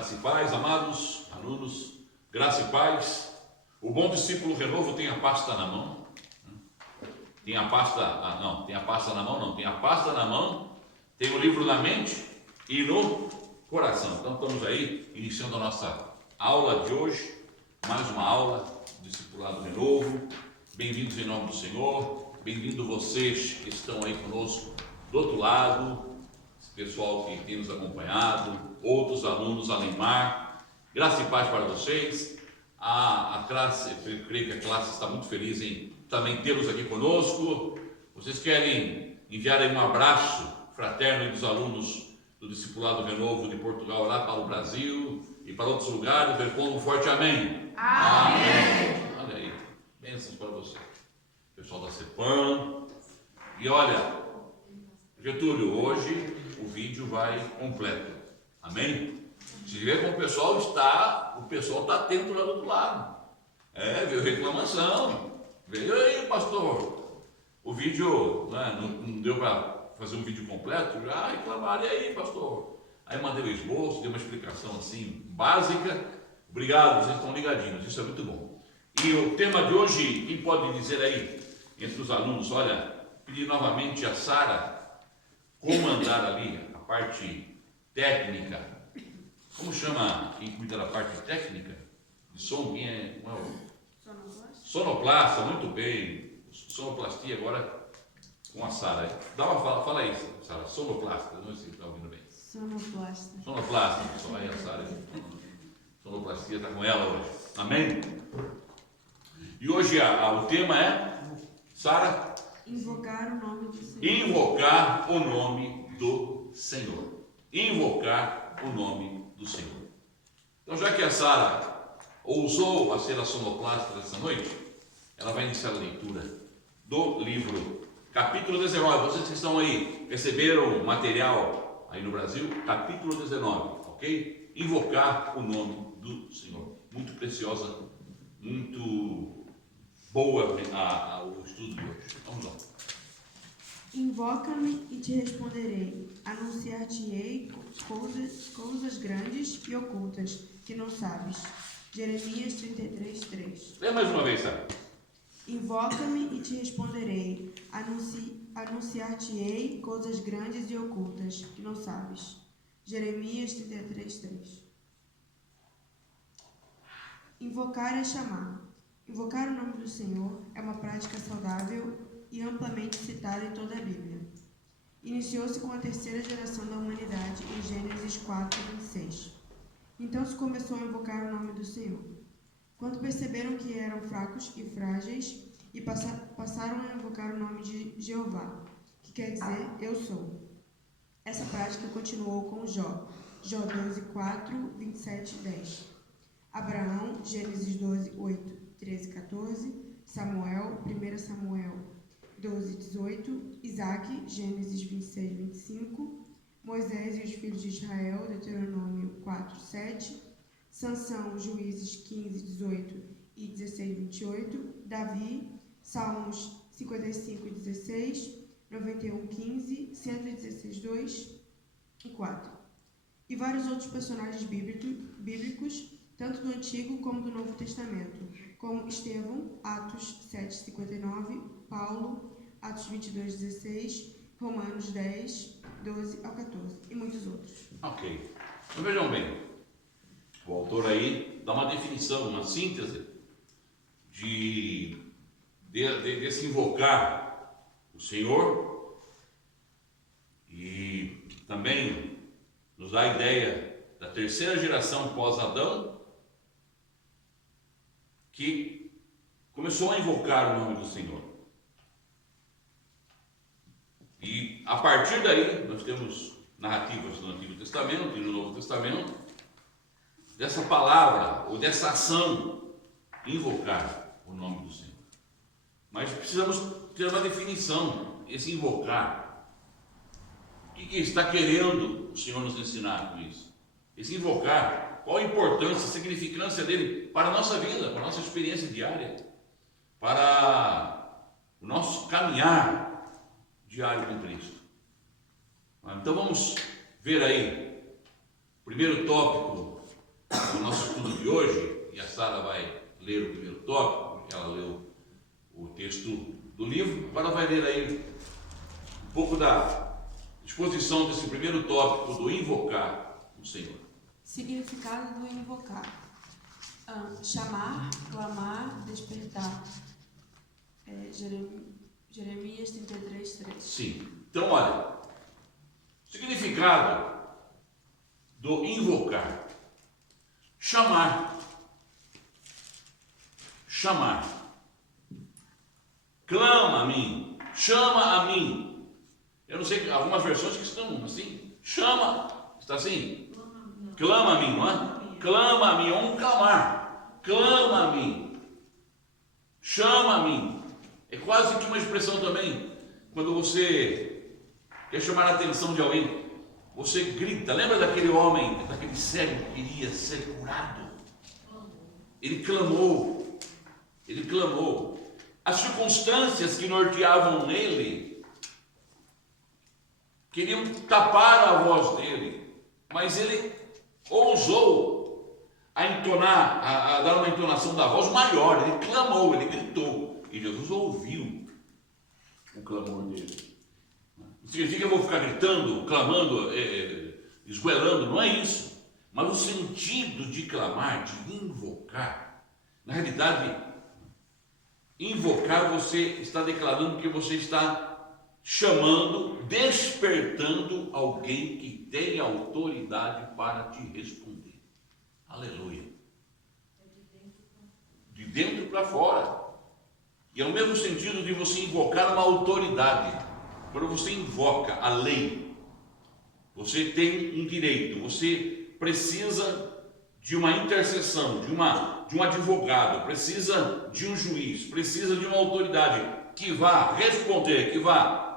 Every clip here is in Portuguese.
Graça e paz, amados alunos, graça e paz. O bom discípulo Renovo tem a pasta na mão. Tem a pasta, tem a pasta na mão, tem a pasta na mão, tem o livro na mente e no coração. Então estamos aí, iniciando a nossa aula de hoje, mais uma aula do Discipulado Renovo. Bem-vindos em nome do Senhor, bem-vindos vocês que estão aí conosco do outro lado, esse pessoal que tem nos acompanhado, outros alunos, Alemar, graça e paz para vocês. A classe, eu creio que a classe está muito feliz em também tê-los aqui conosco. Vocês querem enviar aí um abraço fraterno dos alunos do Discipulado Renovo de Portugal lá para o Brasil e para outros lugares? Responda um forte amém. Amém. Olha aí, bênçãos para você, pessoal da CEPAM. E olha, Getúlio, hoje o vídeo vai completo, amém? Se vê como o pessoal está atento lá do outro lado. Veio reclamação, veio aí, pastor, o vídeo, né, não deu para fazer um vídeo completo, já reclamaram, e aí, pastor? Aí mandei o esboço, dei uma explicação assim, básica. Obrigado, vocês estão ligadinhos, isso é muito bom. E o tema de hoje, quem pode dizer aí, entre os alunos, olha, pedir novamente a Sara comandar ali a parte técnica. Como chama quem cuida da parte técnica? De som, quem é? Sonoplasta, muito bem. Sonoplastia agora com a Sara. Fala aí, Sara. Sonoplasta, não sei se está ouvindo bem. Sonoplasta, pessoal. Aí a Sara. Sonoplastia está com ela hoje. Amém? E hoje o tema é, Sara? Invocar o nome do Senhor. Invocar o nome do Senhor. Invocar o nome do Senhor. Então, já que a Sara ousou a ser a sonoplasta dessa noite, ela vai iniciar a leitura do livro, capítulo 19. Vocês que estão aí, receberam o material aí no Brasil? Capítulo 19, ok? Invocar o nome do Senhor. Muito preciosa, muito boa o estudo de hoje. Vamos lá. Invoca-me e te responderei. Anunciar-te-ei coisas grandes e ocultas que não sabes. Jeremias 33:3. Lê mais uma vez, Sara. Invoca-me e te responderei. Anunciar-te-ei coisas grandes e ocultas que não sabes. Jeremias 33:3. Invocar é chamar. Invocar o nome do Senhor é uma prática saudável e amplamente citada em toda a Bíblia. Iniciou-se com a terceira geração da humanidade em Gênesis 4:26. Então se começou a invocar o nome do Senhor. Quando perceberam que eram fracos e frágeis, e passaram a invocar o nome de Jeová, que quer dizer eu sou. Essa prática continuou com Jó 12:4, 27:10. Abraão, Gênesis 12:8, 13, 14. Samuel, 1 Samuel 12:18. Isaac, Gênesis 26, 25. Moisés e os filhos de Israel, Deuteronômio 4:7. Sansão, Juízes 15:18 e 16:28. Davi, Salmos 55:16, 91:15, 116:2 e 4. E vários outros personagens bíblicos, tanto do Antigo como do Novo Testamento, como Estevão, Atos 7:59, Paulo, Atos 22:16, Romanos 10:12-14 e muitos outros. Ok. Então vejam bem, o autor aí dá uma definição, uma síntese desse invocar o Senhor, e também nos dá a ideia da terceira geração pós-Adão, que começou a invocar o nome do Senhor. E a partir daí, nós temos narrativas do Antigo Testamento e no Novo Testamento, dessa palavra, ou dessa ação, invocar o nome do Senhor. Mas precisamos ter uma definição, esse invocar. O que está querendo o Senhor nos ensinar com isso? Esse invocar, qual a importância, a significância dele para a nossa vida, para a nossa experiência diária, para o nosso caminhar diário com Cristo. Então vamos ver aí, primeiro tópico do nosso estudo de hoje, e a Sara vai ler o primeiro tópico, porque ela leu o texto do livro, agora vai ler aí um pouco da exposição desse primeiro tópico do invocar o Senhor. Significado do invocar: chamar, clamar, despertar. Jeremias 33:3. Sim. Então, olha, significado do invocar: chamar, clama a mim, chama a mim. Eu não sei, algumas versões que estão assim, chama, está assim, clama a mim, não é? Clama a mim, um clamar, clama a mim, chama a mim. É quase que uma expressão também, quando você quer chamar a atenção de alguém, você grita. Lembra daquele homem, daquele cego que queria ser curado? Ele clamou, ele clamou. As circunstâncias que norteavam nele queriam tapar a voz dele, mas ele ousou a entonar, a dar uma entonação da voz maior. Ele clamou, ele gritou, e Jesus ouviu o clamor dele. Não significa que eu vou ficar gritando, clamando, esgoelando, não é isso. Mas o sentido de clamar, de invocar, na realidade, invocar, você está declarando que você está chamando, despertando alguém que tem autoridade para te responder. Aleluia. De dentro para fora. E é o mesmo sentido de você invocar uma autoridade. Quando você invoca a lei, você tem um direito, você precisa de uma intercessão, de um advogado, precisa de um juiz, precisa de uma autoridade que vá responder, que vá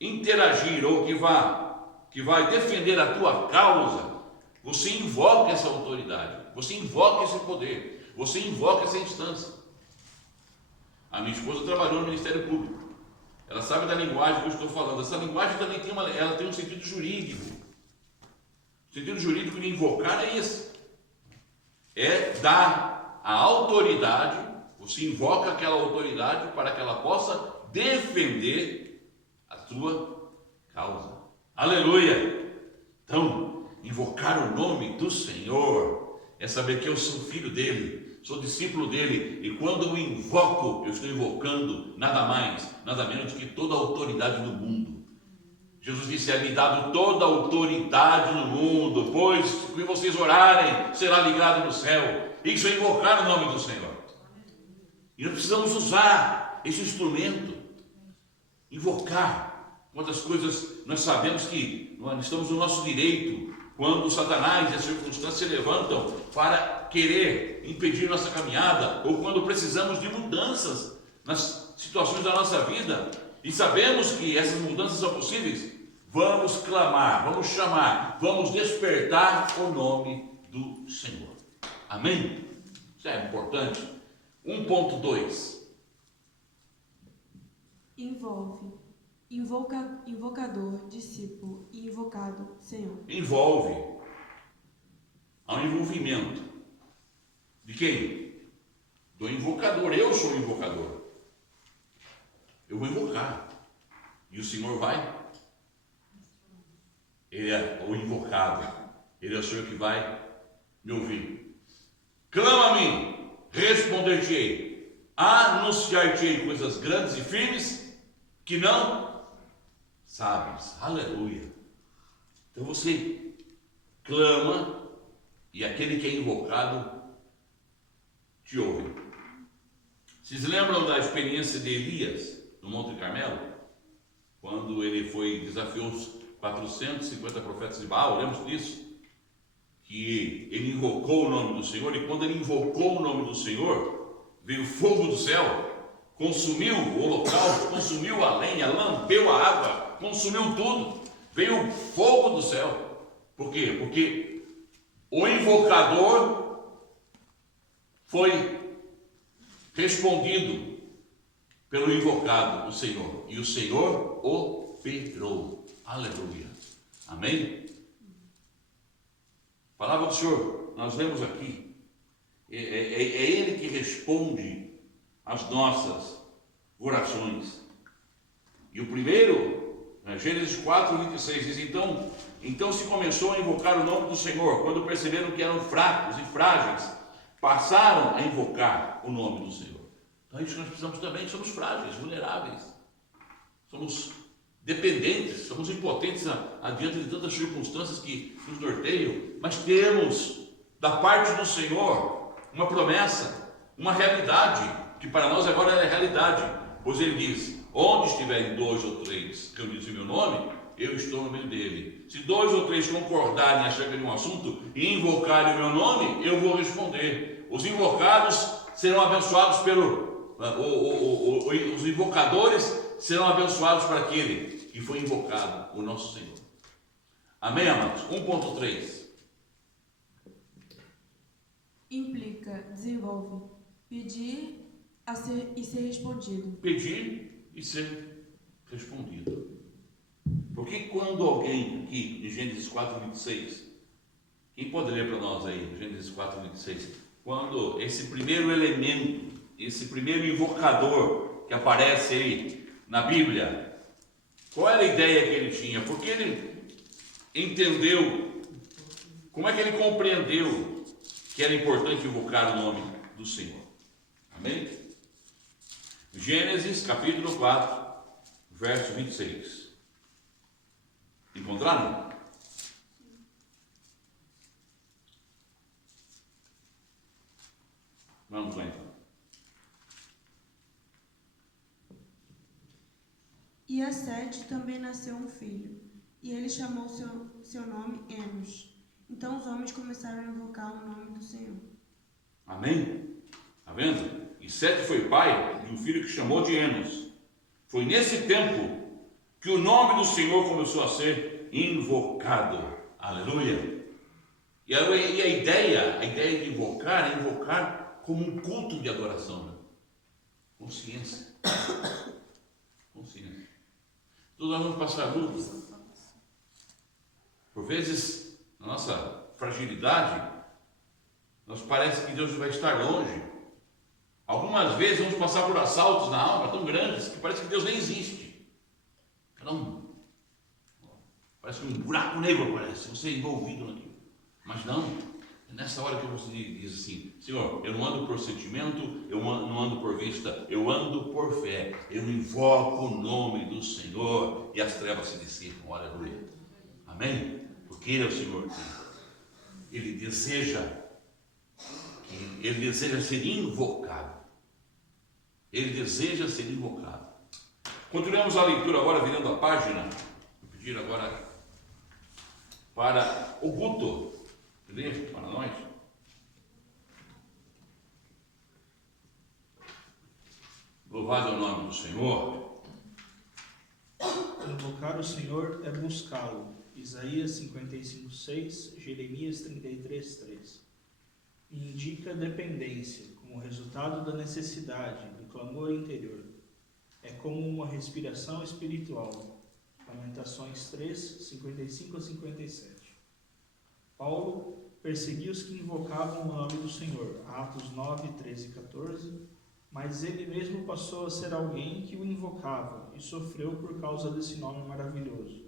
interagir ou que vai defender a tua causa. Você invoca essa autoridade, você invoca esse poder, você invoca essa instância. A minha esposa trabalhou no Ministério Público. Ela sabe da linguagem que eu estou falando. Essa linguagem também tem um sentido jurídico. O sentido jurídico de invocar é esse. É dar a autoridade, você invoca aquela autoridade para que ela possa defender a sua causa. Aleluia! Então, invocar o nome do Senhor é saber que eu sou filho dele, sou discípulo dele, e quando eu invoco, eu estou invocando nada mais, nada menos do que toda a autoridade do mundo. Jesus disse: é-me dado toda a autoridade no mundo, pois que vocês orarem, será ligado no céu. Isso é invocar o nome do Senhor. E nós precisamos usar esse instrumento, invocar. Quantas coisas nós sabemos que nós estamos no nosso direito, quando Satanás e as circunstâncias se levantam para querer impedir nossa caminhada, ou quando precisamos de mudanças nas situações da nossa vida, e sabemos que essas mudanças são possíveis, vamos clamar, vamos chamar, vamos despertar o nome do Senhor. Amém? Isso é importante. 1.2. Envolve. Invocador, discípulo e invocado, Senhor. Envolve. Há um envolvimento. De quem? Do invocador. Eu sou o invocador. Eu vou invocar. E o Senhor vai? Ele é o invocado. Ele é o Senhor que vai me ouvir. Clama a mim, responder-te-ei. Anunciar-te-ei coisas grandes e firmes que não sabes. Aleluia. Então você clama e aquele que é invocado te ouve. Vocês lembram da experiência de Elias no Monte Carmelo? Quando ele desafiou os 450 profetas de Baal, lembra disso? Que ele invocou o nome do Senhor, e quando ele invocou o nome do Senhor, veio fogo do céu, consumiu o holocausto, consumiu a lenha, lambeu a água, consumiu tudo. Veio fogo do céu. Por quê? Porque o invocador foi respondido pelo invocado, o Senhor. E o Senhor operou. Aleluia. Amém? A palavra do Senhor nós lemos aqui, é Ele que responde às nossas orações. E o primeiro, Gênesis 4, 26, diz: então se começou a invocar o nome do Senhor. Quando perceberam que eram fracos e frágeis, passaram a invocar o nome do Senhor. Então é isso que nós precisamos também. Somos frágeis, vulneráveis, somos dependentes, somos impotentes adiante de tantas circunstâncias que nos norteiam, mas temos da parte do Senhor uma promessa, uma realidade, que para nós agora é realidade, pois Ele diz: onde estiverem 2 ou 3 reunidos em meu nome, eu estou no meio dele. Se 2 ou 3 concordarem acerca de um assunto e invocarem o meu nome, eu vou responder. Os invocados serão abençoados os invocadores serão abençoados por aquele que foi invocado, o nosso Senhor. Amém, amados? 1.3 implica, desenvolve, pedir e ser respondido. Pedir e ser respondido. Porque quando alguém aqui em Gênesis 4:26, quem pode ler para nós aí, Gênesis 4:26, quando esse primeiro elemento, esse primeiro invocador que aparece aí na Bíblia, qual era a ideia que ele tinha? Porque ele entendeu, como é que ele compreendeu que era importante invocar o nome do Senhor? Amém? Gênesis capítulo 4, verso 26. Encontraram? Vamos lá então. E a Sete também nasceu um filho, e ele chamou seu nome Enos. Então os homens começaram a invocar o nome do Senhor. Amém? Está vendo? E Sete foi pai de um filho que chamou de Enos. Foi nesse tempo que o nome do Senhor começou a ser invocado. Aleluia! E a ideia de invocar é invocar como um culto de adoração. Né? Consciência. Consciência. Todos nós vamos passar lutas. Por vezes, na nossa fragilidade, nos parece que Deus vai estar longe. Algumas vezes vamos passar por assaltos na alma tão grandes que parece que Deus nem existe. Parece que um buraco negro aparece, você é envolvido naquilo. Mas não, é nessa hora que você diz assim: Senhor, eu não ando por sentimento, eu não ando por vista, eu ando por fé. Eu invoco o nome do Senhor e as trevas se dissipam. Aleluia. Amém? Porque Ele é o Senhor. Ele deseja ser invocado. Ele deseja ser invocado. Continuamos a leitura agora, virando a página. Vou pedir agora para o Guto ler para nós. Louvado é o nome do Senhor. Invocar o Senhor é buscá-lo. Isaías 55:6, Jeremias 33:3. E indica dependência, como resultado da necessidade, do clamor interior. É como uma respiração espiritual. Lamentações 3, 55-57. Paulo perseguiu os que invocavam o nome do Senhor. Atos 9, 13 e 14. Mas ele mesmo passou a ser alguém que o invocava e sofreu por causa desse nome maravilhoso.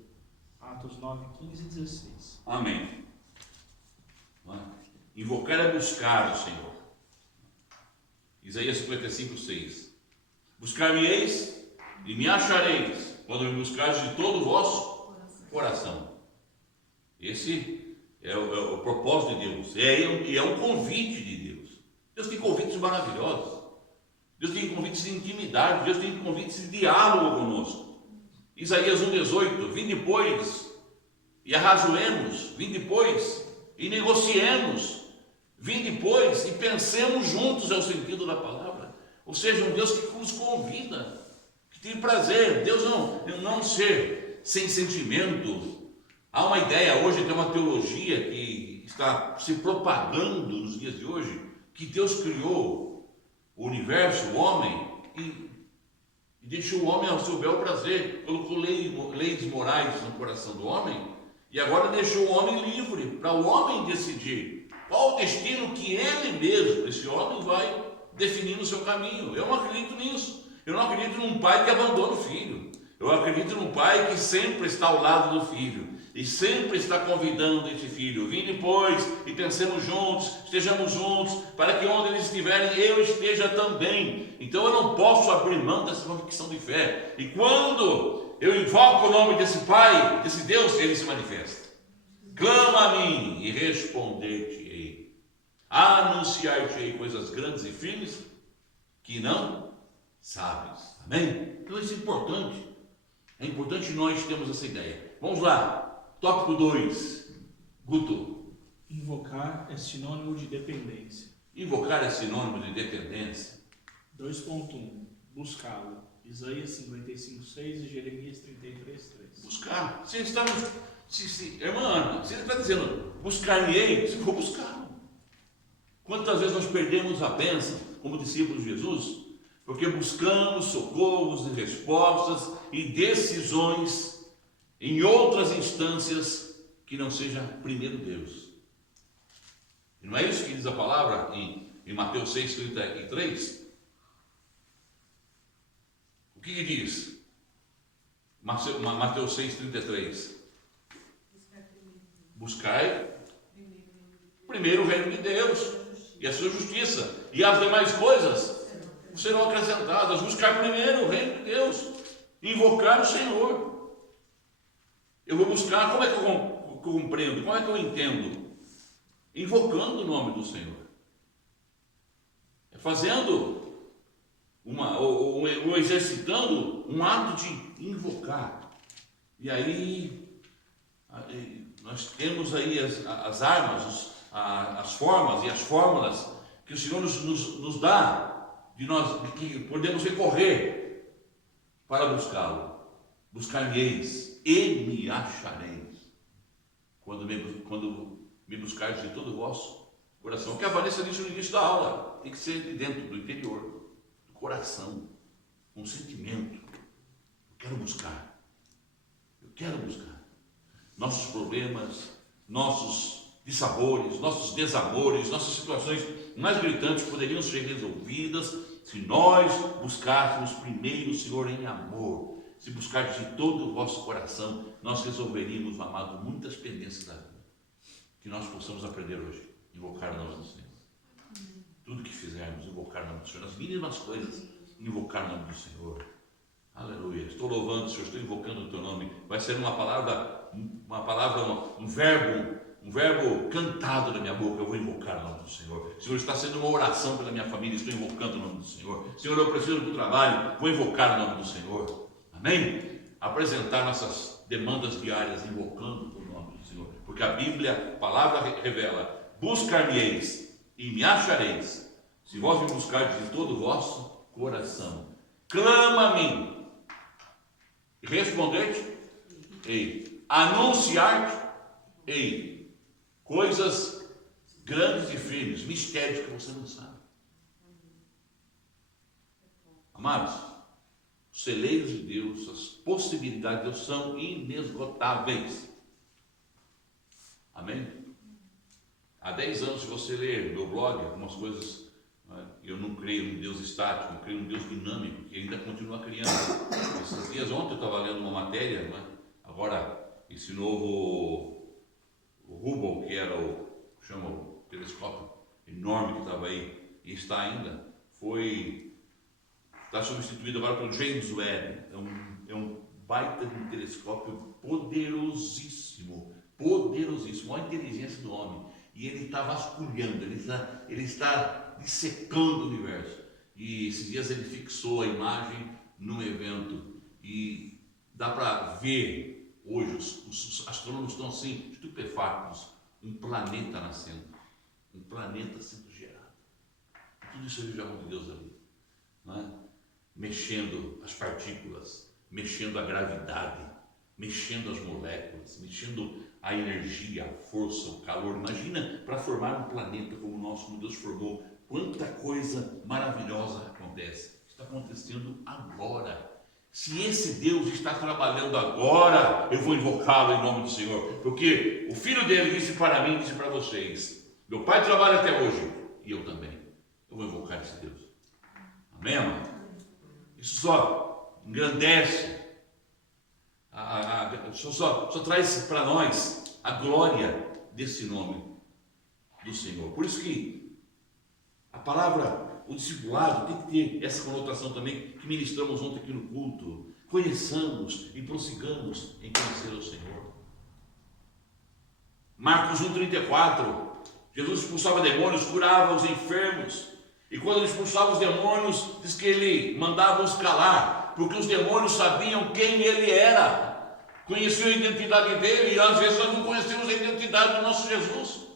Atos 9, 15 e 16. Amém. Invocar é buscar o Senhor. Isaías 55:6. Buscar-me-eis e me achareis, quando me buscares de todo o vosso coração. Esse é o propósito de Deus. É um convite de Deus. Deus tem convites maravilhosos. Deus tem convites de intimidade. Deus tem convites de diálogo conosco. Isaías 1:18. Vinde, pois, e arrazoemos. Vinde, pois, e negociemos. Vinde, pois, e pensemos juntos, é o sentido da palavra. Ou seja, um Deus que nos convida, que tem prazer. Deus não ser sem sentimento. Há uma ideia hoje, tem uma teologia que está se propagando nos dias de hoje, que Deus criou o universo, o homem, e deixou o homem ao seu bel prazer, colocou leis morais no coração do homem, e agora deixou o homem livre, para o homem decidir Qual o destino que ele mesmo, esse homem, vai definir no seu caminho? Eu não acredito nisso. Eu não acredito num pai que abandona o filho. Eu acredito num pai que sempre está ao lado do filho e sempre está convidando esse filho: vinde, pois, e pensemos juntos, estejamos juntos, para que onde eles estiverem eu esteja também. Então eu não posso abrir mão dessa convicção de fé. E quando eu invoco o nome desse pai, desse Deus, ele se manifesta. Clama a mim e responder-te-ei, anunciar-te-ei coisas grandes e firmes que não sabes. Amém? Então isso é importante. É importante nós termos essa ideia. Vamos lá. Tópico 2. Guto. Invocar é sinônimo de dependência. Invocar é sinônimo de dependência. 2.1. Buscá-lo. Isaías 55:6 e Jeremias 33:3. Buscar. Se ele está, irmã Ana, se ele está dizendo buscar-me-ei, se for buscá-lo. Quantas vezes nós perdemos a bênção como discípulos de Jesus? Porque buscamos socorros e respostas e decisões em outras instâncias que não seja primeiro Deus. E não é isso que diz a palavra em Mateus 6,33? O que diz? Mateus 6,33. Buscai primeiro o reino de Deus e a sua justiça, e as demais coisas serão acrescentadas. Buscar primeiro o reino de Deus, invocar o Senhor. Eu vou buscar, como é que eu compreendo, como é que eu entendo? Invocando o nome do Senhor, fazendo ou exercitando um ato de invocar. E aí nós temos aí as armas, as formas e as fórmulas que o Senhor nos dá, de que podemos recorrer para buscá-lo. Buscar-me-eis e me achareis, quando me buscardes de todo o vosso coração. O que a Vanessa disse no início da aula, tem que ser de dentro, do interior, do coração, um sentimento. Eu quero buscar. Nossos problemas, nossos dissabores, nossos desamores, nossas situações mais gritantes poderiam ser resolvidas se nós buscássemos primeiro o Senhor em amor. Se buscardes de todo o vosso coração, nós resolveríamos, amado, muitas pendências da vida. Que nós possamos aprender hoje, invocar o nome do Senhor. Tudo que fizermos, invocar o nome do Senhor. Nas mínimas coisas, invocar o nome do Senhor. Aleluia. Estou louvando o Senhor, estou invocando o teu nome. Vai ser uma palavra, um verbo cantado na minha boca. Eu vou invocar o nome do Senhor. Senhor, está sendo uma oração pela minha família. Estou invocando o nome do Senhor. Senhor, eu preciso do trabalho. Vou invocar o nome do Senhor. Amém? Apresentar nossas demandas diárias, invocando o nome do Senhor. Porque a Bíblia, a palavra revela: buscar-me-eis e me achareis, se vós me buscardes de todo o vosso coração. Clama a mim, e responder-te, ei, anunciar-te, ei, coisas grandes e firmes, mistérios que você não sabe. Amados, os celeiros de Deus, as possibilidades de Deus são inesgotáveis. Amém? Há 10 anos, se você ler meu blog, algumas coisas, eu não creio num Deus estático, eu creio num Deus dinâmico, que ainda continua criando. Esses dias, ontem eu estava lendo uma matéria, agora esse novo Hubble, que era o telescópio enorme que estava aí, e está ainda, está substituído agora pelo James Webb. É um baita de um telescópio poderosíssimo, a inteligência do homem, e ele está vasculhando, ele está dissecando o universo. E esses dias ele fixou a imagem num evento, e dá para ver hoje, os astrônomos estão assim, estupefatos, um planeta nascendo, um planeta sendo gerado. Tudo isso ele já de Deus ali, não é? Mexendo as partículas, mexendo a gravidade, mexendo as moléculas, mexendo a energia, a força, o calor. Imagina, para formar um planeta como o nosso, como Deus formou, quanta coisa maravilhosa acontece. Está acontecendo agora. Se esse Deus está trabalhando agora, eu vou invocá-lo em nome do Senhor, porque o Filho dele disse para mim, disse para vocês: Meu pai trabalha até hoje, e eu também. Eu vou invocar esse Deus. Amém, amado? Isso só engrandece, só traz para nós a glória desse nome do Senhor. Por isso que a palavra, o discipulado, tem que ter essa conotação também que ministramos ontem aqui no culto. Conheçamos e prossigamos em conhecer o Senhor. Marcos 1,34, Jesus expulsava demônios, curava os enfermos, e quando ele expulsava os demônios, diz que ele mandava os calar, porque os demônios sabiam quem ele era, conheciam a identidade dele, e às vezes nós não conhecemos a identidade do nosso Jesus,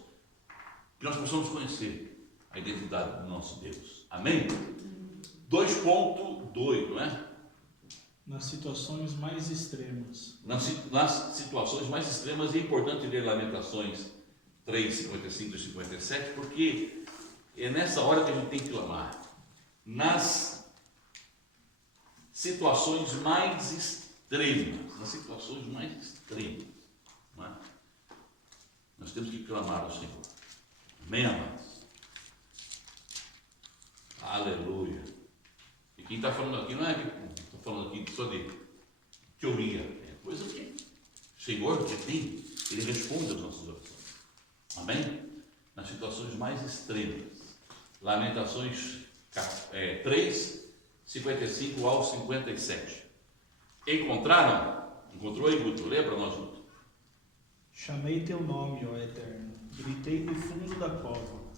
que nós possamos conhecer a identidade do nosso Deus. Amém? 2.2, não é? Nas situações mais extremas. Nas situações mais extremas, é importante ler Lamentações 3, 55 e 57, porque é nessa hora que a gente tem que clamar. Nas situações mais extremas, não é? Nós temos que clamar ao Senhor. Amém, amados? Aleluia. E quem está falando aqui não é que estou falando aqui só de teoria, é coisa que o Senhor que tem, Ele responde às nossas orações. Amém? Nas situações mais extremas. Lamentações 3, 55 ao 57. Encontraram? Encontrou aí, Guto? Lê para nós, Guto. Chamei teu nome, ó Eterno, gritei do fundo da cova.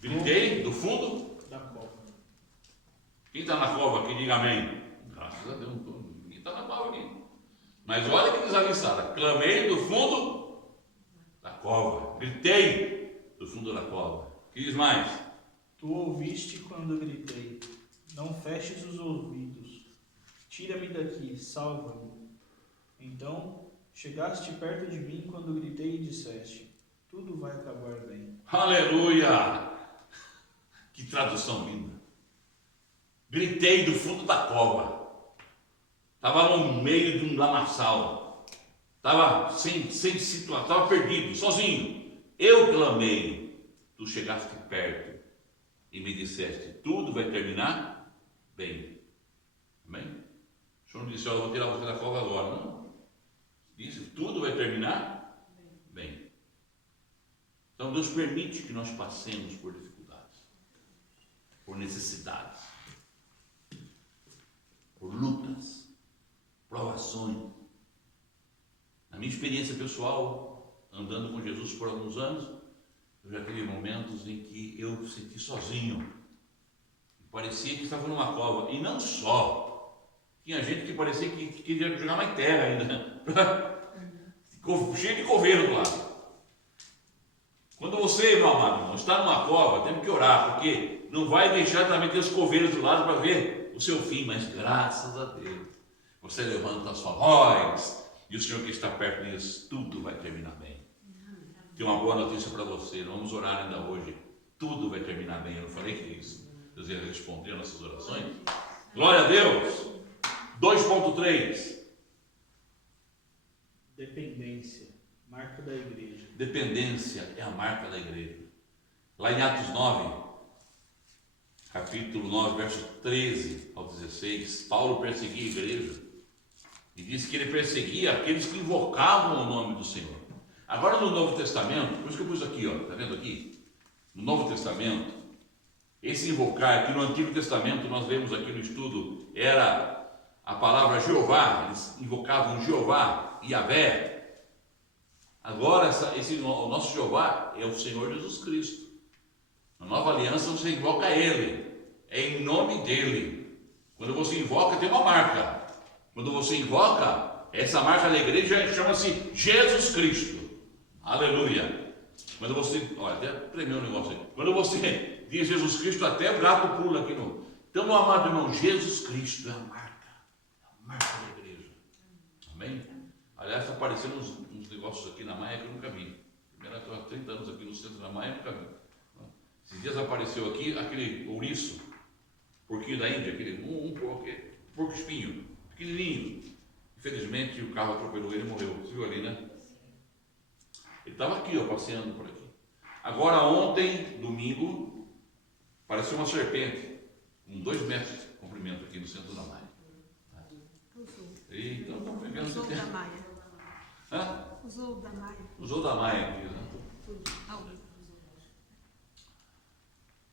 Gritei do fundo da cova. Quem está na cova aqui, diga amém. Graças a Deus, ninguém está na cova aqui. Mas olha que desavisada. Clamei do fundo da cova. Gritei do fundo da cova. O que diz mais? Tu ouviste quando gritei. Não feches os ouvidos. Tira-me daqui, salva-me. Então, chegaste perto de mim quando gritei e disseste: tudo vai acabar bem. Aleluia! Que tradução linda. Gritei do fundo da cova. Estava no meio de um lamaçal. Estava sem situação, estava perdido, sozinho. Eu clamei. Tu chegaste perto e me disseste: tudo vai terminar bem. Amém? O Senhor não disse: eu vou tirar você da cova agora. Não. Disse: tudo vai terminar bem. Então Deus permite que nós passemos por dificuldades, por necessidades, por lutas, provações. Na minha experiência pessoal, andando com Jesus por alguns anos, eu já tive momentos em que eu me senti sozinho. Parecia que estava numa cova. E não só. Tinha gente que parecia que queria jogar mais terra ainda. Cheio de coveiro do lado. Quando você, meu amado irmão, está numa cova, temos que orar, porque não vai deixar também ter os coveiros do lado para ver o seu fim, mas graças a Deus, você levanta a sua voz, e o Senhor que está perto diz: tudo vai terminar bem. Tem uma boa notícia para você, vamos orar ainda hoje, tudo vai terminar bem. Eu não falei que isso, Deus ia responder às nossas orações. Glória a Deus. 2.3. Dependência, marca da igreja. Dependência é a marca da igreja. Lá em Atos 9, capítulo 9, verso 13 ao 16, Paulo perseguia a igreja e disse que ele perseguia aqueles que invocavam o nome do Senhor. Agora no Novo Testamento, por isso que eu pus aqui, está vendo aqui? No Novo Testamento, esse invocar, que no Antigo Testamento nós vemos aqui no estudo, era a palavra Jeová, eles invocavam Jeová, Yahvé. Agora o nosso Jeová é o Senhor Jesus Cristo. Na nova aliança você invoca Ele, é em nome dEle. Quando você invoca tem uma marca. Quando você invoca, essa marca da igreja chama-se Jesus Cristo. Aleluia. Quando você, olha, até tremeu o negócio aí. Quando você diz Jesus Cristo, até o gato pula aqui no. Então, meu amado irmão, Jesus Cristo é a marca da igreja. Amém? Aliás, está aparecendo uns negócios aqui na Maia que eu nunca vi. Primeiro, estou há 30 anos aqui no centro da Maia, eu nunca vi. Esses dias apareceu aqui aquele ouriço, porquinho da Índia, aquele porco espinho, pequenininho. Infelizmente, o carro atropelou ele e morreu. Você viu ali, né? Ele estava aqui, passeando por aqui. Agora ontem, domingo, apareceu uma serpente, com 2 metros de comprimento aqui no centro da Maia. Então estamos vivendo esse Usou da tempo. Maia. Hã? Usou da Maia. Usou da Maia aqui, né? Aonde?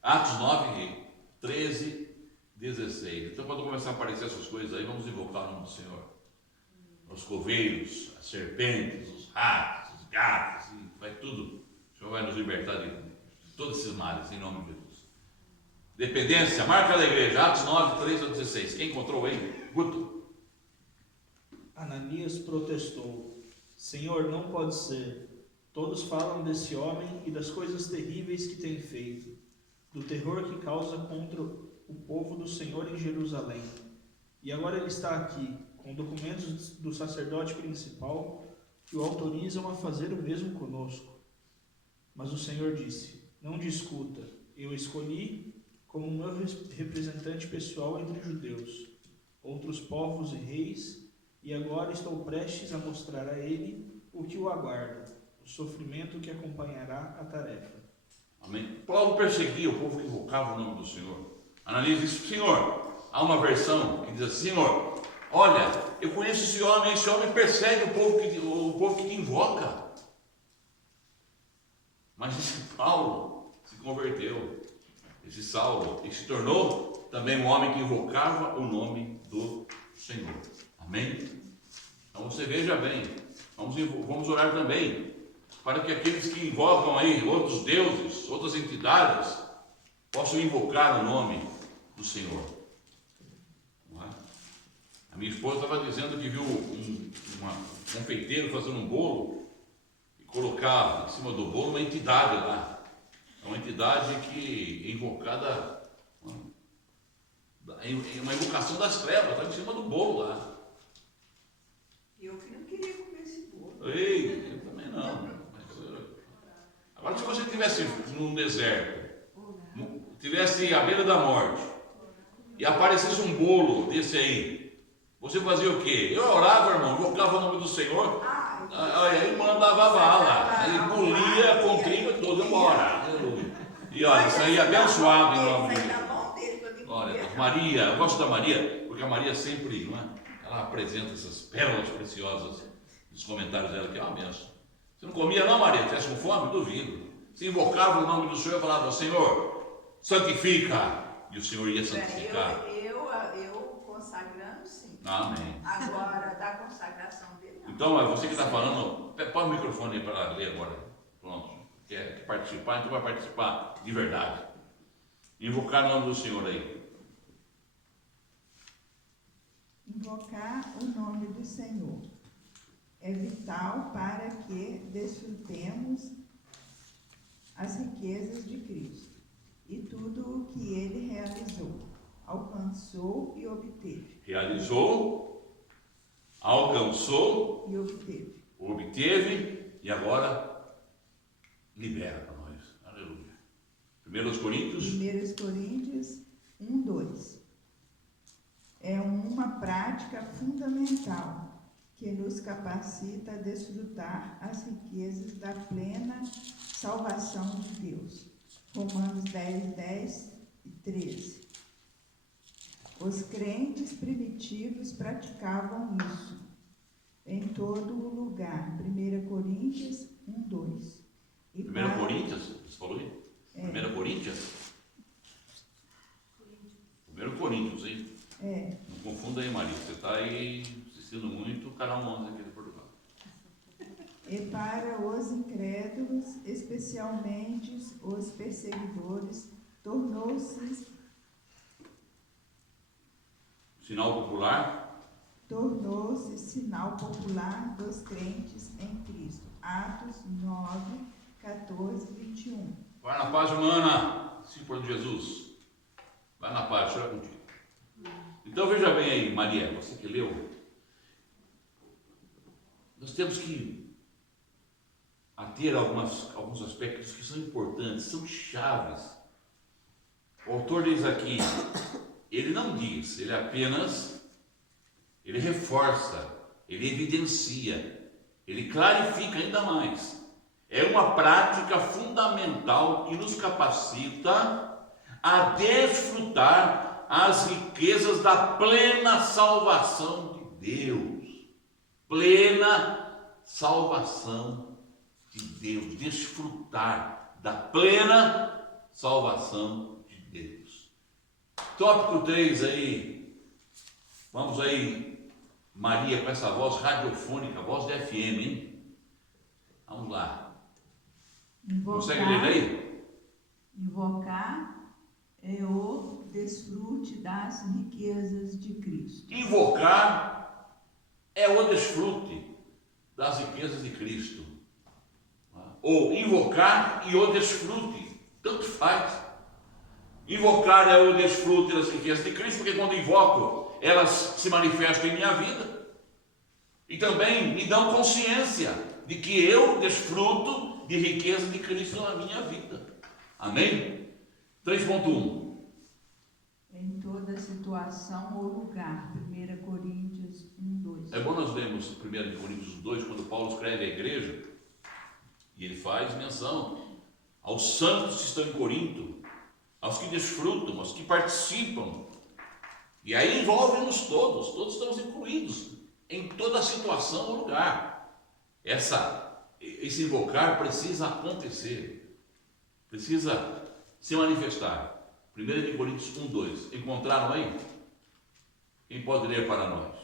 Atos 9, 13, 16. Então, quando começar a aparecer essas coisas aí, vamos invocar o nome do Senhor. Os coveiros, as serpentes, os ratos, os gatos, e vai tudo. O Senhor vai nos libertar de todos esses males, em nome de Jesus. Dependência, marca da igreja, Atos 9, 13 a 16. Quem encontrou aí? Guto. Ananias protestou: Senhor, não pode ser. Todos falam desse homem e das coisas terríveis que tem feito, do terror que causa contra o povo do Senhor em Jerusalém. E agora ele está aqui, com documentos do sacerdote principal que o autorizam a fazer o mesmo conosco. Mas o Senhor disse: não discuta, eu escolhi como meu representante pessoal entre judeus, outros povos e reis, e agora estou prestes a mostrar a ele o que o aguarda, o sofrimento que acompanhará a tarefa. Amém. Paulo perseguia o povo que invocava o nome do Senhor. Ananias disse: Senhor, há uma versão que diz assim: Senhor, olha, eu conheço esse homem persegue o povo que te invoca. Mas esse Paulo se converteu, esse Saulo, e se tornou também um homem que invocava o nome do Senhor. Amém? Então você veja bem, vamos orar também para que aqueles que invocam aí outros deuses, outras entidades, possam invocar o nome do Senhor. Não é? A minha esposa estava dizendo que viu um confeiteiro fazendo um bolo e colocar em cima do bolo uma entidade lá. É uma entidade que é invocada, é uma invocação das trevas, está em cima do bolo lá. Eu que não queria comer esse bolo. Ei, eu também não. Agora, se você estivesse num deserto, estivesse à beira da morte, e aparecesse um bolo desse aí, você fazia o quê? Eu orava, irmão, invocava o nome do Senhor, aí mandava bala, aí engolia com trigo e tudo, embora. Aleluia. E olha, isso aí é abençoado em nome de Jesus. Olha, Maria, eu gosto da Maria, porque a Maria sempre, não é? Ela apresenta essas pérolas preciosas nos comentários dela, que é uma benção. Você não comia não, Maria? Tivesse com fome? Duvido. Se invocava o nome do Senhor e falava: Senhor, santifica. E o Senhor ia santificar. Eu consagrando, sim. Amém. Agora, da consagração dele, não. Então, é você que está falando, põe o microfone aí para ela ler agora. Pronto. Quer participar? Então vai participar de verdade. Invocar o nome do Senhor aí. Invocar o nome do Senhor é vital para que desfrutemos as riquezas de Cristo e tudo o que ele realizou, alcançou e obteve. Realizou, alcançou, E obteve. obteve e agora libera para nós. Aleluia. 1 Coríntios. 1 Coríntios 1, 2. É uma prática fundamental que nos capacita a desfrutar as riquezas da plena salvação de Deus. Romanos 10, 10 e 13. Os crentes primitivos praticavam isso em todo o lugar. 1 Coríntios 1, 2. 1 Coríntios, você falou aí? 1 Coríntios? 1 Coríntios, hein? Não confunda aí, Maria. Você está aí assistindo muito o canal 11 aqui de Portugal. E para os incrédulos, especialmente os perseguidores, tornou-se Sinal sinal popular dos crentes em Cristo. Atos 9, 14, 21. Vai na paz, humana, discípula de Jesus. Vai na paz, será contigo. Então veja bem aí, Maria, você que leu. Nós temos que ater alguns aspectos que são importantes, são chaves. O autor diz aqui, ele não diz, ele reforça, ele evidencia, ele clarifica ainda mais. É uma prática fundamental que nos capacita a desfrutar as riquezas da plena salvação de Deus. Plena salvação de Deus. Desfrutar da plena salvação de Deus. Tópico 3 aí. Vamos aí, Maria, com essa voz radiofônica, voz de FM, hein? Vamos lá. Consegue ler aí? Invocar é o desfrute das riquezas de Cristo. Invocar é o desfrute das riquezas de Cristo. Ou invocar e o desfrute, tanto faz. Invocar é o desfrute das riquezas de Cristo, porque quando invoco, elas se manifestam em minha vida. E também me dão consciência de que eu desfruto de riqueza de Cristo na minha vida. Amém? 3.1. Em toda situação ou lugar. 1 Coríntios 1:2. É bom nós lermos 1 Coríntios 2, quando Paulo escreve à igreja, e ele faz menção aos santos que estão em Corinto, aos que desfrutam, aos que participam. E aí envolve-nos todos estamos incluídos em toda situação ou lugar. Esse invocar precisa acontecer, precisa se manifestar. 1 Coríntios 1:2. Encontraram aí? Quem pode ler para nós?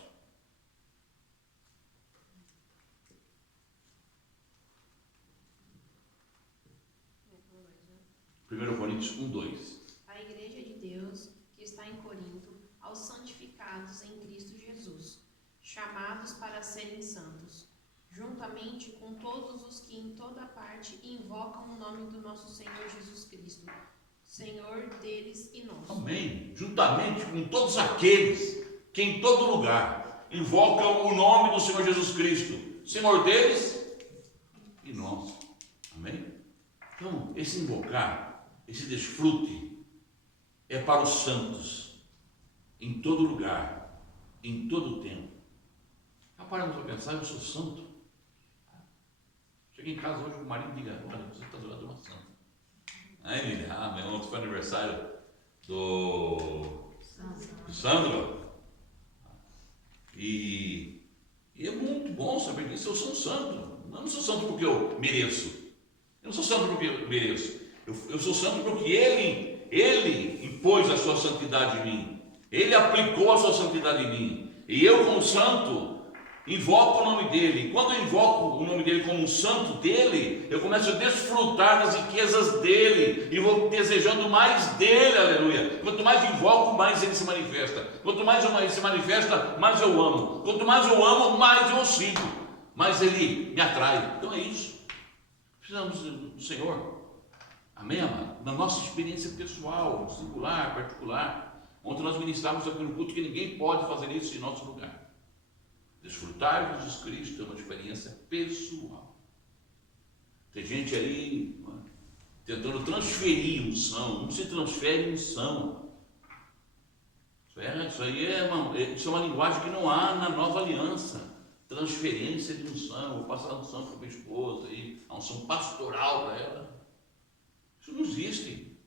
Primeiro Coríntios 1:2. A igreja de Deus que está em Corinto, aos santificados em Cristo Jesus, chamados para serem santos, juntamente com todos os que em toda parte invocam o nome do nosso Senhor Jesus Cristo, Senhor deles e nosso. Amém. Juntamente com todos aqueles que em todo lugar invocam o nome do Senhor Jesus Cristo, Senhor deles e nosso. Amém? Então, esse invocar, esse desfrute é para os santos, em todo lugar, em todo tempo. Paramos para pensar, eu sou santo. Cheguei em casa hoje, o marido diga, olha, você está jogando uma santa. Aí ele, meu irmão, foi aniversário do Sandro. E é muito bom saber disso. Eu sou um santo. Eu não sou santo porque eu mereço. Eu não sou santo porque eu mereço. Eu sou santo porque ele impôs a sua santidade em mim. Ele aplicou a sua santidade em mim. E eu, como santo, invoco o nome dele. E quando eu invoco o nome dele como um santo dele, eu começo a desfrutar das riquezas dele e vou desejando mais dele, aleluia. Quanto mais invoco, mais ele se manifesta. Quanto mais ele se manifesta, mais eu amo. Quanto mais eu amo, mais eu o sigo, mais ele me atrai. Então é isso. Precisamos do Senhor. Amém, amado? Na nossa experiência pessoal, singular, particular. Ontem nós ministramos aqui no culto que ninguém pode fazer isso em nosso lugar. Desfrutar de Jesus Cristo é uma experiência pessoal. Tem gente aí tentando transferir unção. Não se transfere unção. Isso é uma linguagem que não há na nova aliança. Transferência de unção. Vou passar a unção para minha esposa, a unção pastoral para ela. Isso não existe.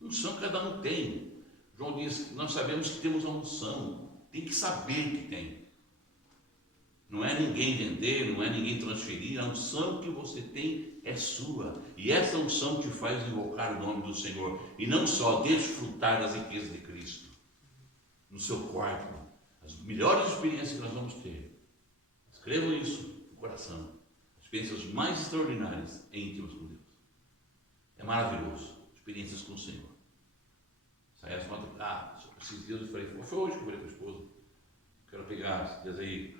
Unção cada um tem. João diz que nós sabemos que temos uma unção. Tem que saber que tem. Não é ninguém vender, não é ninguém transferir. A unção que você tem é sua. E essa unção te faz invocar o nome do Senhor. E não só desfrutar das riquezas de Cristo. No seu quarto. As melhores experiências que nós vamos ter. Escrevam isso no coração. As experiências mais extraordinárias e íntimas com Deus. É maravilhoso. Experiências com o Senhor. Esses dias eu falei, foi hoje que eu falei com a esposa. Quero pegar esses dias aí,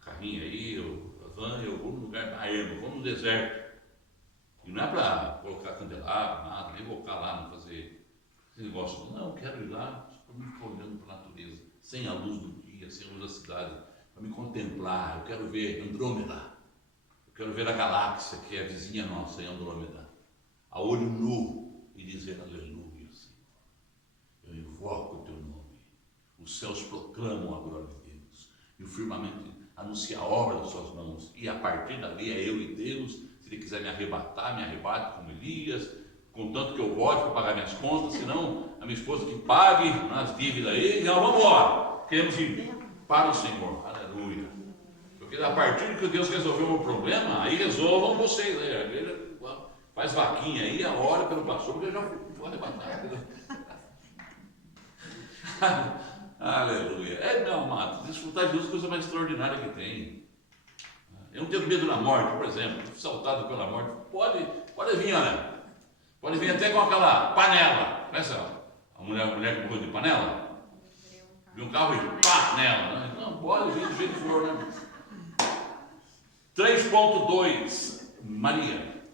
a carrinha aí, a van, eu vou no lugar da erva, vou no deserto. E não é para colocar candelabro, nada, nem invocar lá, não fazer esse negócio. Não, eu quero ir lá para me ficar olhando para a natureza, sem a luz do dia, sem a luz da cidade, para me contemplar. Eu quero ver Andrômeda. Eu quero ver a galáxia que é a vizinha nossa em Andrômeda, a olho nu, e dizer aleluia, Senhor. Eu invoco o teu nome. Os céus proclamam a glória de Deus. E o firmamento anuncia a obra das suas mãos. E a partir dali é eu e Deus. Se ele quiser me arrebatar, me arrebate como Elias, contanto que eu volte para pagar minhas contas, senão a minha esposa que pague as dívidas aí, não, vamos embora. Queremos ir para o Senhor. Aleluia. Porque a partir que Deus resolveu o meu problema, aí resolvam vocês. Né? A igreja faz vaquinha aí, a hora pelo pastor, porque eu já vou arrebatar. Aleluia. Meu amado, desfrutar de Deus é a coisa mais extraordinária que tem. Eu não tenho medo da morte, por exemplo, saltado pela morte. Pode vir, olha. Pode vir até com aquela panela. Conhece a mulher que morreu de panela? Viu um carro e pá nela. Né? Não, pode vir do jeito que for, né? 3.2, Maria.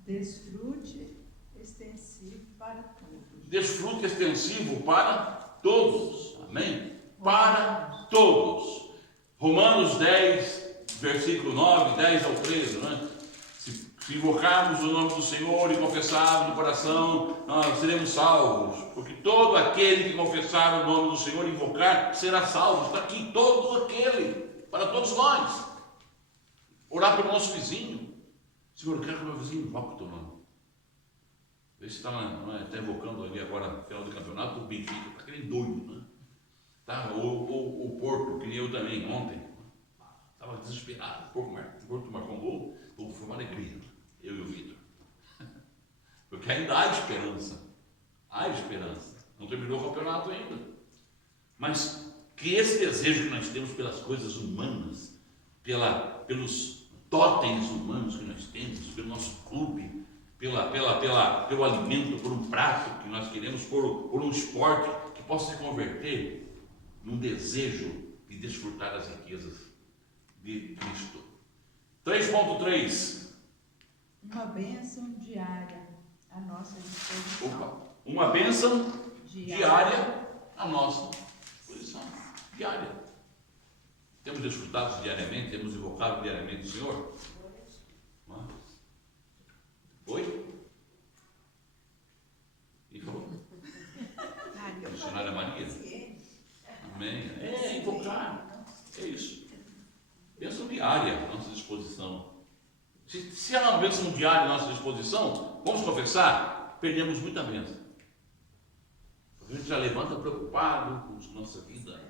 Desfrute extensivo para todos. Desfrute extensivo para todos. Amém? Para todos. Romanos 10, versículo 9, 10 ao 13, né? Se invocarmos o nome do Senhor e confessarmos no coração, nós seremos salvos, porque todo aquele que confessar o nome do Senhor e invocar, será salvo. Está aqui, todo aquele, para todos nós. Orar pelo nosso vizinho. Senhor, eu quero que o meu vizinho invoque o teu nome. Vê se está invocando ali agora, no final do campeonato, o Benfica, está aquele doido, né? Tá? O Porto, que nem eu também, ontem, estava desesperado. O Porto marcou um gol, foi uma alegria, eu e o Vitor. Porque ainda há esperança. Há esperança. Não terminou o campeonato ainda. Mas que esse desejo que nós temos pelas coisas humanas, pelos totens humanos que nós temos, pelo nosso clube, pelo alimento, por um prato que nós queremos, por um esporte que possa se converter num desejo de desfrutar das riquezas de Cristo. 3.3. Uma bênção diária à nossa disposição. Uma bênção diária à nossa disposição. Diária. Temos desfrutado diariamente, temos invocado diariamente o Senhor. Oi? E falou? Missionária Maria. Amém. Invocar. É isso. Bênção diária à nossa disposição. Se há uma bênção diária à nossa disposição, vamos confessar, perdemos muita bênção. A gente já levanta preocupado com a nossa vida.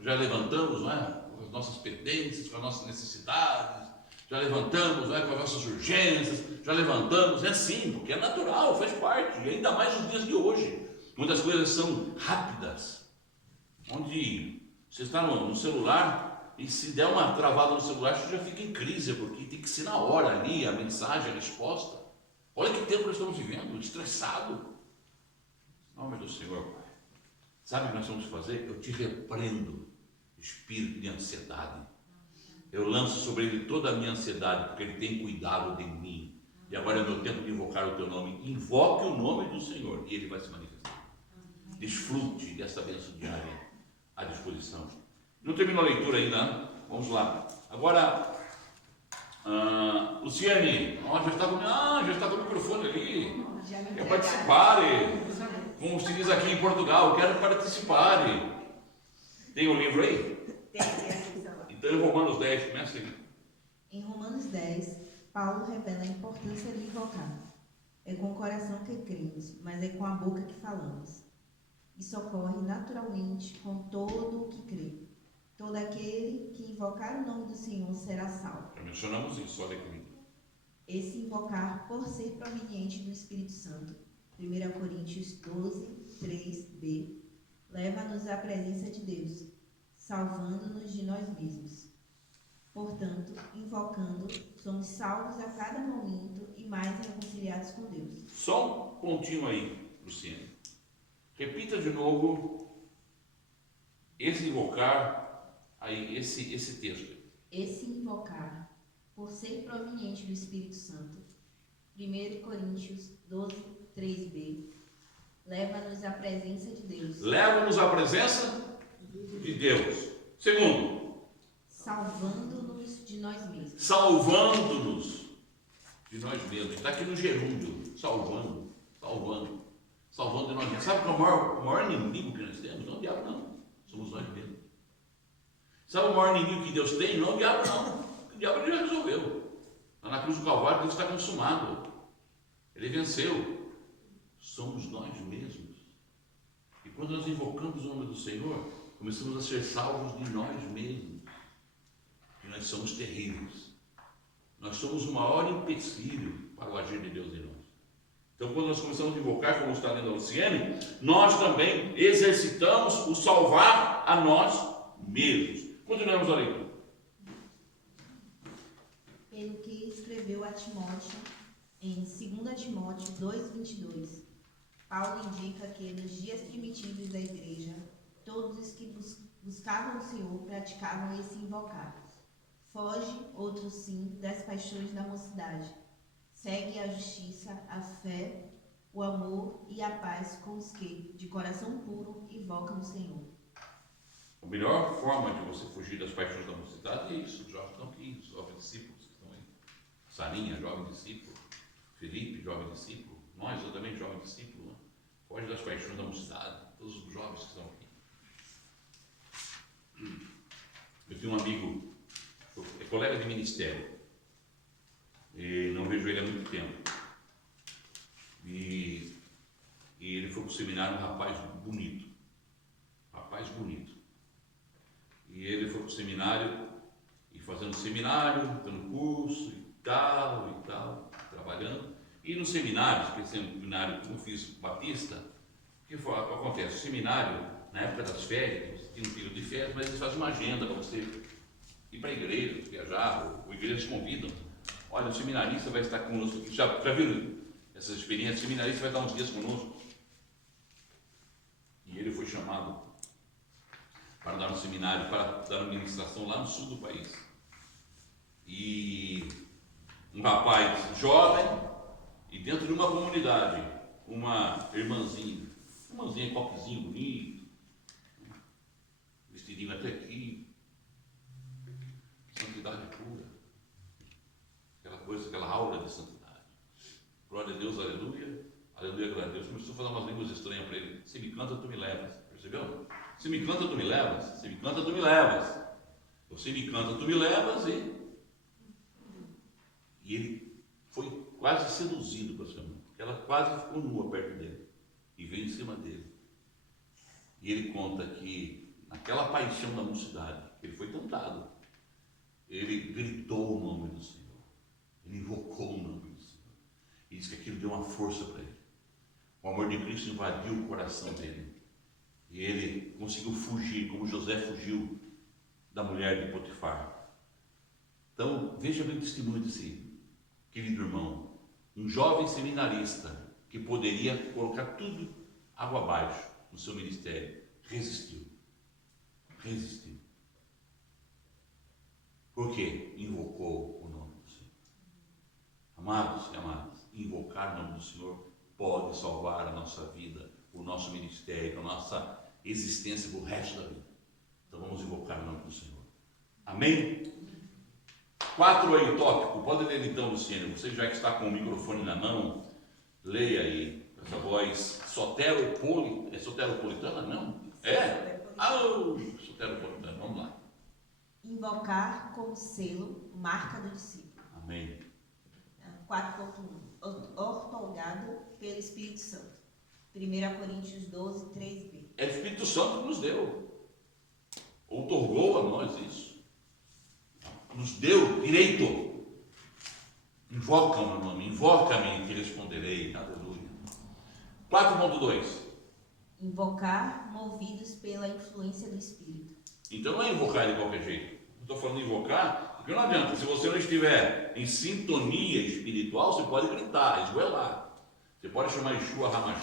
Já levantamos, não é? Com as nossas pendências, com as nossas necessidades. Já levantamos, não é? Com as nossas urgências. Já levantamos. É assim, porque é natural, faz parte. E ainda mais nos dias de hoje. Muitas coisas são rápidas. Onde você está no celular e se der uma travada no celular, você já fica em crise, porque tem que ser na hora ali a mensagem, a resposta. Olha que tempo nós estamos vivendo, estressado. Em nome do Senhor, Pai. Sabe o que nós vamos fazer? Eu te repreendo, espírito de ansiedade. Eu lanço sobre ele toda a minha ansiedade, porque ele tem cuidado de mim. E agora é o meu tempo de invocar o teu nome. Invoque o nome do Senhor e ele vai se manifestar. Desfrute dessa bênção diária à disposição. Não terminou a leitura ainda, né? Vamos lá. Agora, Luciane, já está com o microfone ali. Quer participar? Como se diz aqui em Portugal, quero participar. Tem o livro aí? Tem. Então, em Romanos 10, começa aí. Em Romanos 10, Paulo revela a importância de invocar. É com o coração que cremos, mas é com a boca que falamos. Isso ocorre naturalmente com todo o que crê. Todo aquele que invocar o nome do Senhor será salvo. Já mencionamos isso, olha aqui. Esse invocar por ser proveniente do Espírito Santo, 1 Coríntios 12, 3b, leva-nos à presença de Deus, salvando-nos de nós mesmos. Portanto, invocando, somos salvos a cada momento e mais reconciliados com Deus. Só um pontinho aí, Luciane. Repita de novo esse invocar, aí, esse texto. Esse invocar, por ser proveniente do Espírito Santo, 1 Coríntios 12, 3b, leva-nos à presença de Deus. Leva-nos à presença de Deus. Segundo, salvando-nos de nós mesmos. Salvando-nos de nós mesmos. Está aqui no gerúndio. Salvando de nós mesmos. Sabe qual é o maior inimigo que nós temos? Não é o diabo, não. Somos nós mesmos. Sabe o maior inimigo que Deus tem? Não é o diabo, não. O diabo ele já resolveu. Lá na cruz do Calvário, Deus está consumado. Ele venceu. Somos nós mesmos. E quando nós invocamos o nome do Senhor, começamos a ser salvos de nós mesmos. E nós somos terríveis. Nós somos o maior empecilho para o agir de Deus em nós. Então, quando nós começamos a invocar, como está lendo a Luciene, nós também exercitamos o salvar a nós mesmos. Continuamos a leitura. Pelo que escreveu a Timóteo, em 2 Timóteo 2,22, Paulo indica que nos dias primitivos da igreja, todos os que buscavam o Senhor praticavam esse invocar. Foge, outro sim, das paixões da mocidade. Segue a justiça, a fé, o amor e a paz com os que, de coração puro, invocam o Senhor. A melhor forma de você fugir das paixões da mocidade é isso. Os jovens estão aqui, os jovens discípulos que estão aí. Sarinha, jovem discípulo. Felipe, jovem discípulo. Nós, eu também, jovem discípulo. Né? Foge das paixões da mocidade. Todos os jovens que estão aqui. Eu tenho um amigo, é colega de ministério. E não vejo ele há muito tempo. E ele foi para o seminário, um rapaz bonito. Rapaz bonito. E ele foi para o seminário, e fazendo seminário, dando curso e tal, trabalhando. E no seminário, que esse seminário que eu fiz Batista, o que acontece? O seminário, na época das férias, você tinha um período de férias, mas eles fazem uma agenda para você ir para a igreja, viajar, ou igrejas convidam. Olha, o seminarista vai estar conosco aqui. Já viram essas experiências? O seminarista vai estar uns dias conosco. E ele foi chamado para dar um seminário, para dar uma ministração lá no sul do país. E um rapaz jovem, e dentro de uma comunidade, uma irmãzinha coquezinho bonito, vestidinho até aqui, santidade pura, aquela coisa, aquela aura de santidade. Glória a Deus, aleluia, aleluia, glória a Deus. Começou a falar umas línguas estranhas para ele. Se me canta, tu me levas. Percebeu? Se me canta, tu me levas. Se me canta, tu me levas. Você me canta, tu me levas. E ele foi quase seduzido por essa mulher, porque ela quase ficou nua perto dele e veio em cima dele. E ele conta que naquela paixão da mocidade, ele foi tentado, ele gritou o nome do Senhor, ele invocou o nome do Senhor, e diz que aquilo deu uma força para ele. O amor de Cristo invadiu o coração dele, e ele conseguiu fugir, como José fugiu da mulher de Potifar. Então, veja bem o testemunho desse querido irmão, um jovem seminarista que poderia colocar tudo água abaixo no seu ministério, resistiu. Por quê? Invocou o nome do Senhor. Amados e amadas, invocar o nome do Senhor pode salvar a nossa vida, o nosso ministério, a nossa existência para o resto da vida. Então vamos invocar o nome do Senhor. Amém? 4 aí, tópico. Pode ler então, Luciano. Você já que está com o microfone na mão, leia aí, essa voz soteropolitana, não? É? Soteropolitana, vamos lá. Invocar como selo, marca do discípulo. Amém. 4.1. Ortogado pelo Espírito Santo. 1 Coríntios 12, 3b. É o Espírito Santo que nos deu. Outorgou a nós isso. Nos deu direito. Invoca o meu nome, invoca-me que responderei. Aleluia. 4.2. Invocar movidos pela influência do Espírito. Então não é invocar de qualquer jeito. Eu estou falando de invocar, porque não adianta. Se você não estiver em sintonia espiritual, você pode gritar, esgoelar. Você pode chamar Yeshua Hamashia.